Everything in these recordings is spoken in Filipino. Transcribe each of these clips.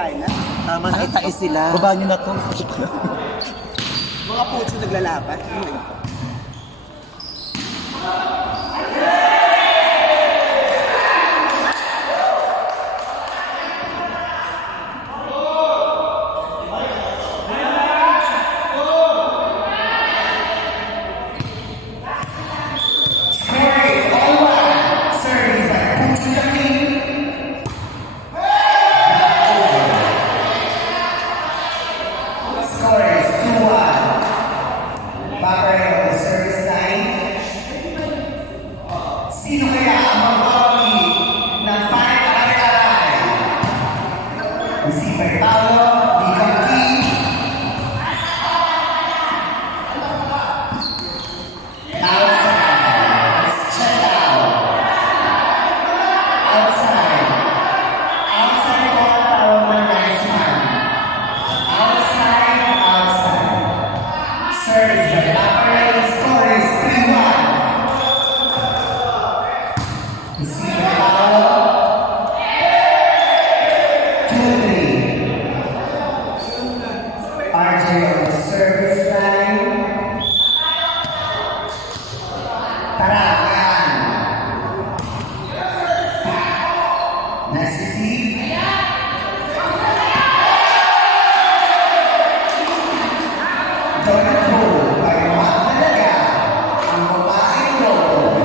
final. Tama na, itais sila. Baba nyo na to. Mga puso naglalaban. Sino kaya ang mag-awali ng pare-aray-aray? Receiver Paolo, Bicam King. Outside. Check out. Outside. Outside ball, Paolo ng nice man. Outside, outside. Service by Laparel, score is 3-1. Receiver Paolo. 2-3. RJ on the service line. Tarakan. Nice receive. Donald Cole, ay talaga ang babaeng loob.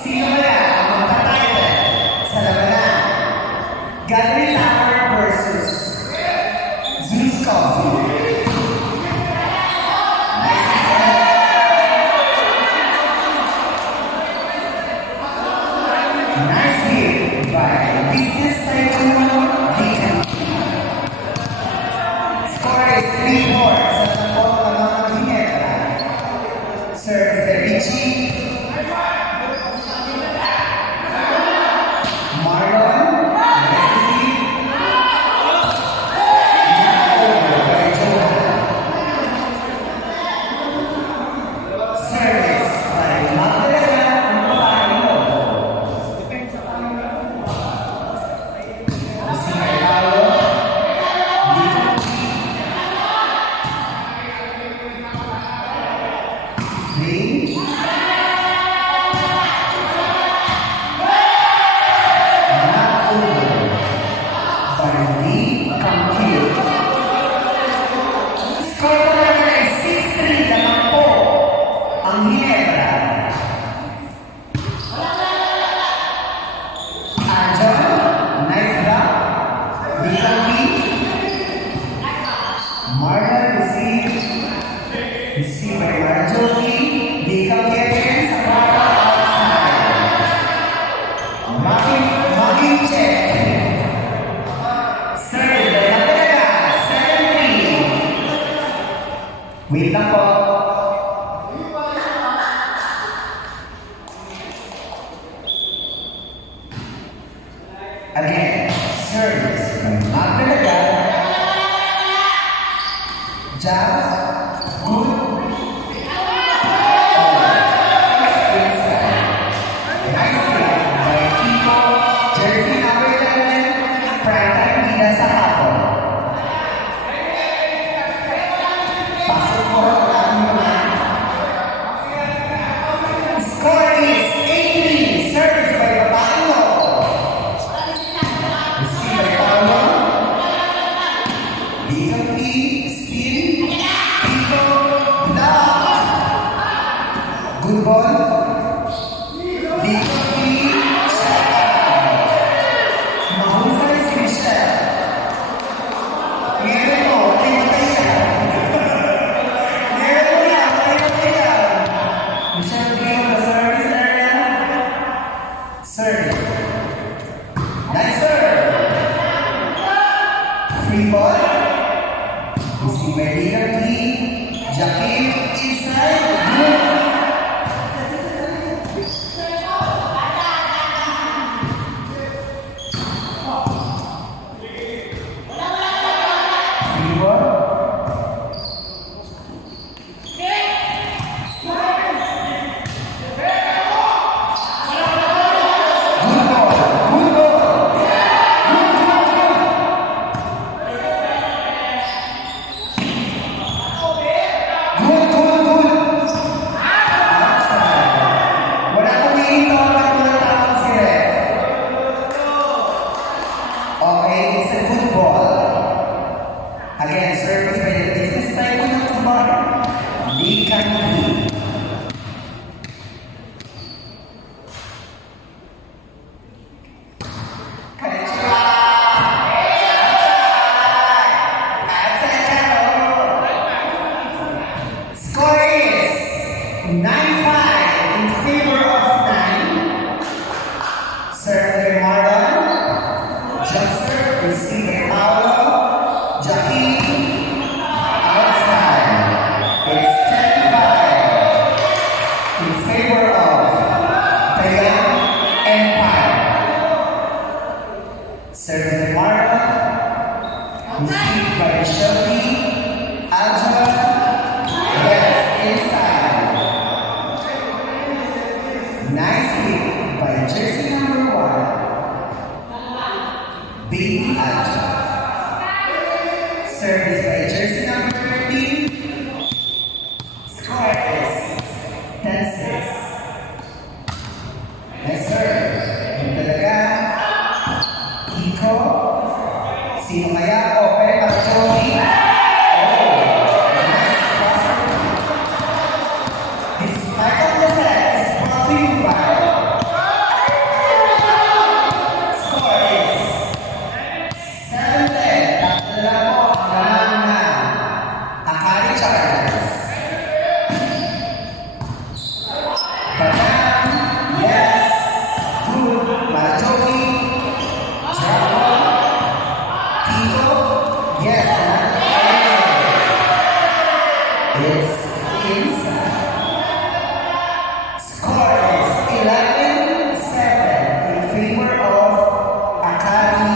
Sino kaya ang magtatitle sa labanan? Gallery Tower versus Zeus Coffee. Nice hit by Business Tycoon Deacon. Score is 3-4 sa tampon ng mga Ginebra. Serve the Richie. Marlon. Nice receive. Over by Johan. Service by Magdalena Paolo. Receiver Paolo. Green. Not over by Lee Campil. Score ko naman ay 6-3 naman po ang Ginebra. Anjon, nice block. Lee Campil. Marlon receive. Receive by Marjorie. Lee Campil again sa baba outside. Maging check. Serve by Magdalena, 7-3. Wait lang po. Again, service by Magdalena. Jazz, good. Nice play by Kiko. Jersey number 11. Prime time Gina sa hapon. Pasok po ang ating mga. Score is 8-3. Service by Babaino. Receive by Paolo. Bicam King, spin. Kiko, block. Good ball. Bicam King, check out. Mahusay si Michelle. Ngayon mo, matay yan. Ngayon mo yan, matay yan. Michelle, game the service area. Service. Nice serve. Free ball. Receive by Bicam King. Jakim inside. Good. Free ball. Good ball. Received by Shelby Alja. Yes, inside. Nice hit by jersey number 1, Baby Alja. Service by jersey number 13. Score is 10-6. Nice serve. Yung talaga. Kiko. Sino kaya? Open at Joey. Oh, nice crosser. This part of the set is brought to you by Score is 7-10. Tatala mo ang laman na Akari Chargers. Banam, yes, good, Marjorie, Java, Tito, yes, it's inside. Score is 11-7 in favor of Akari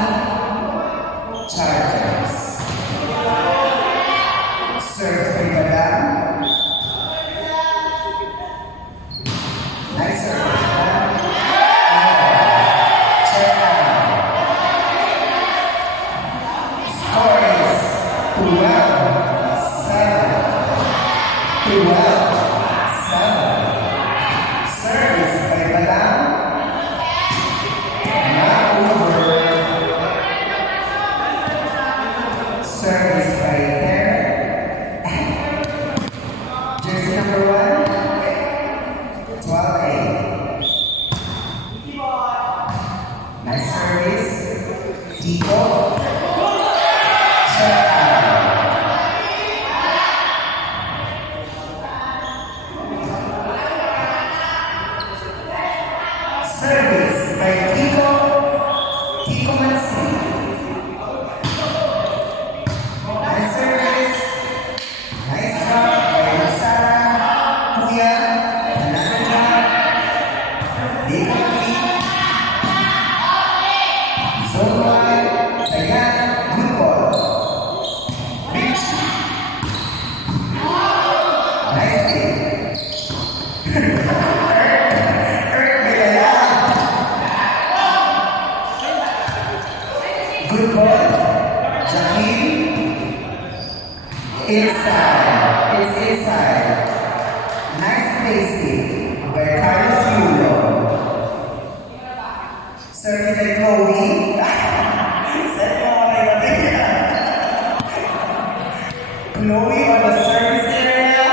Chargers. Serves by Badam. Nice serve. Check out. Score is 12-7. 12-7. Service by Badam. Not over. Service by Derek. Jersey number 1. 12-8. Nice service. Tito. Check out. Service by Tito. Tito Mansi. Nice service. Nice job by Rosara. Kuya. Another job. David. Zolwan. Sayan. Good ball. Rich. Nice play. Earth Medalla. Good ball. Jackie. Inside. It's inside. Nice placing by Carlos Yulo. Service by Chloe. Set mo ako na yung Chloe on the service area.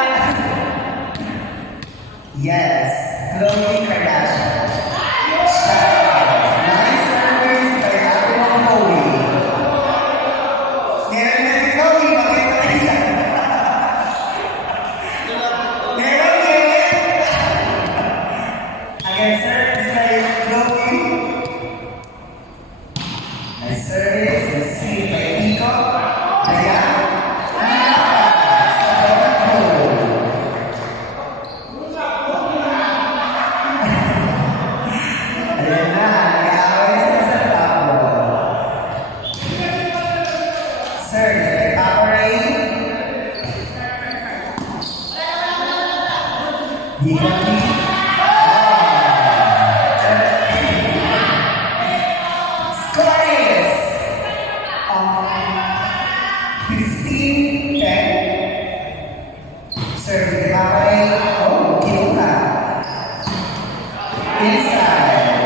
Yes, Chloe Kardashian. Shout out. Nice service by Ate Mom Chloe. Meron na si Chloe, bakit na kaya? Meron yun. Again, service by Chloe. Nice service. Let's see by Pico. Kaya. Sa bawat goal. Ayan na, nag-aaway sila sa tabo. Service by Papa Ray. Hikaki. Score is 15-10. Service by Papa Ray. Oh, kinuha. Inside.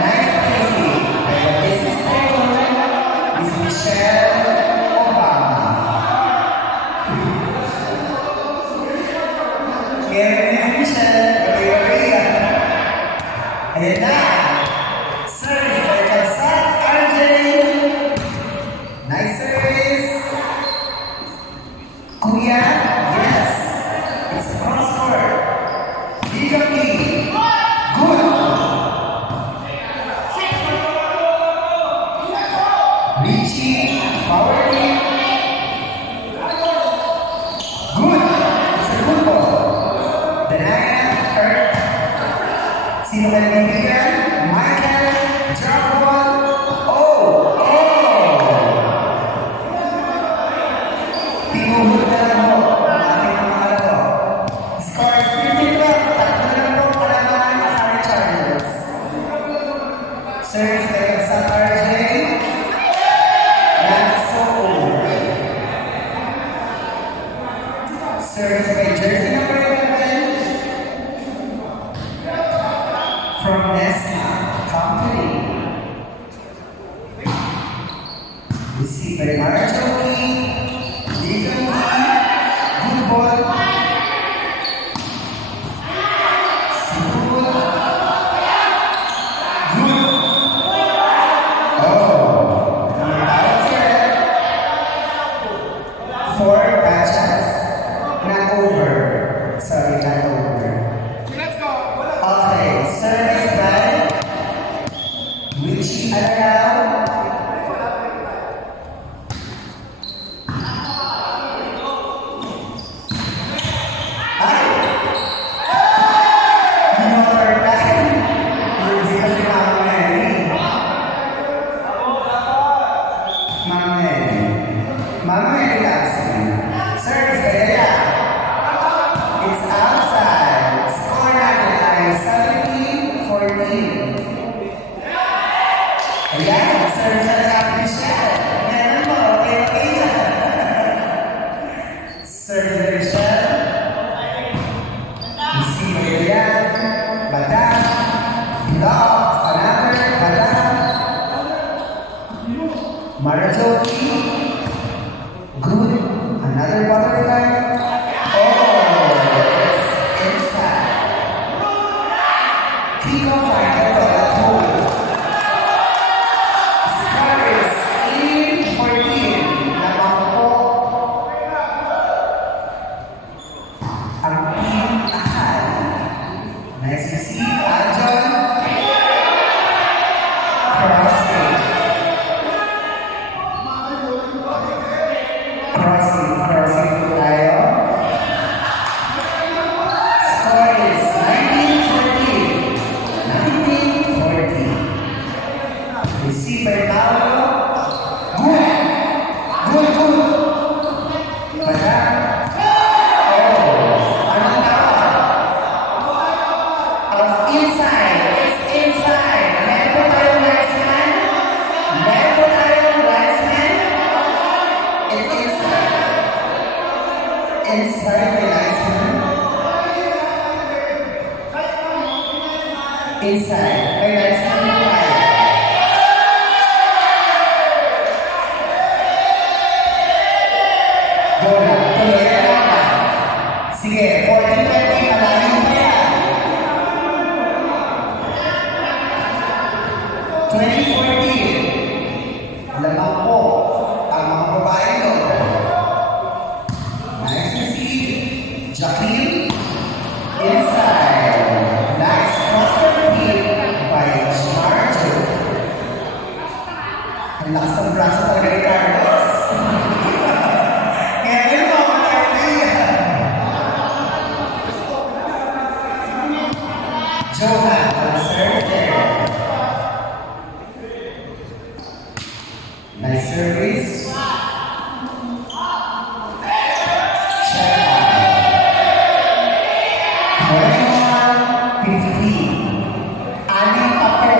Nice placing by the business tycoon, Miss Michelle Obama. Meron Miss Michelle. Wari-wari yan. Ayan na. Service by Kalsat RJ. Nice service. Kuya. Yes. It's cross court. Hikaki. Good. Richie, power kick. Good. It's a good ball. Danaya, Earth. Sino ka nabibigyan? Michael, drop ball. Oh! Oh! by Marjorie. Dito good ball. Good. Good. Oh. Four catches. Not over. Sorry, not over. Okay, service by Richie Arao. Ay! Motor time. Hindi kasi Mama Mary. Mama Mary. Mama Mary last week. Service by Yaya. It's outside. Score natin ay 17-14. Ayan, service na natin siya. Meron mo, okay na. Service na rin siya. Receive mo yan. Bata. Block. Another. Bata. Marjorie. Good. Another butterfly. Oh, it's inside. Kick off by Eto'o Tool. Score is 8-14. Lamang po ang team Ahad. Nice to see you, Aljon. Crossing. Crossing po tayo. Score is 19-14. Receive by Paolo. Good. Good. Bata. Oh. Anong tawag? Inside. It's inside. Meron po tayong last man. Meron po tayong last man. It's inside. Inside the last man. Inside. May last man po tayo. Go na. Tuloy na lang. Sige, 14-20. Malayo pa yan. 2014. Lamang po ang mga babae doon. Nice to see Jacqueline. Inside. Nice cross-court hit by Marjorie. Ang lakas ng braso talaga ni Carlos. Ngayon mo, Johan, on serve there. Nice service. Check out. 21-15. Aning pa po.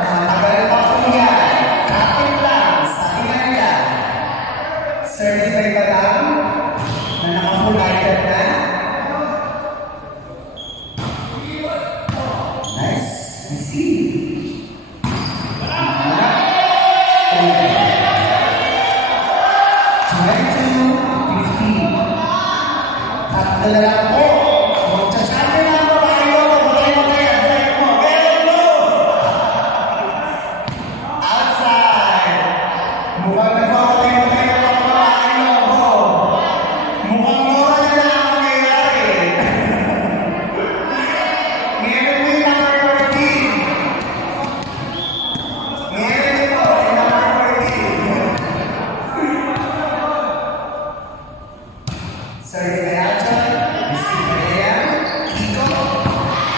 Matagal pa po yan. Kapit lang. Sa kinaya. Service by Madam na nakapulaitan na. Nice. Receive. 22-15. Tatlo na lang po. Magsasabi na ang babae ko. Matay-matay ang side mo. Meron mo. Outside. Mukhang nagmamatay-matay ang mga babae mo. Mukhang mura na lang ang nangyayari. Meron mo yung number 14. Meron ito yung number 14. Service by Aljon. Receive by Leah. Kiko.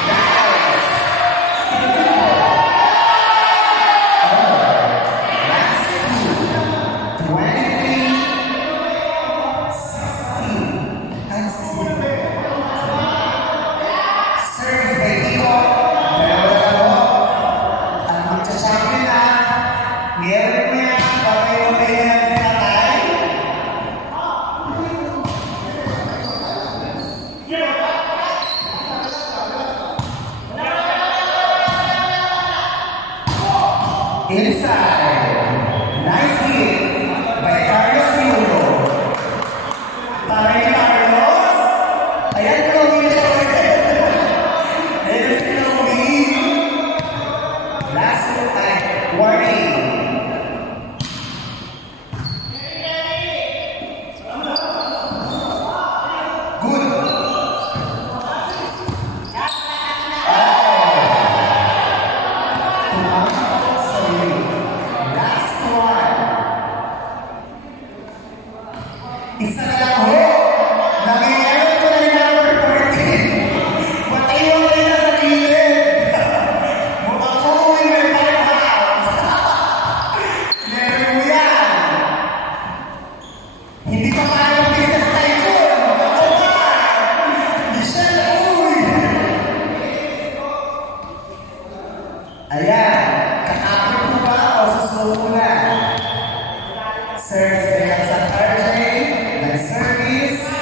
Nice. Oh. Last two. 23-16. Nice to see. Service by Kiko. Dalawa na po. At magsasabi na, meron mo yan. Patay-patay na yan sa tatay. Inside. Nice hit by Isa na lang ho. Nangyayari ko na yung number 14. Matiwan kayo na sa gilid. Mukhang uuwi may firehouse. Meron mo yan. Hindi pa kaya yung business tycoon. Ako ba? Michelle, uy. Ayan. Kakapit mo ba o susunod mo na? Service na yan sa RJ. Service.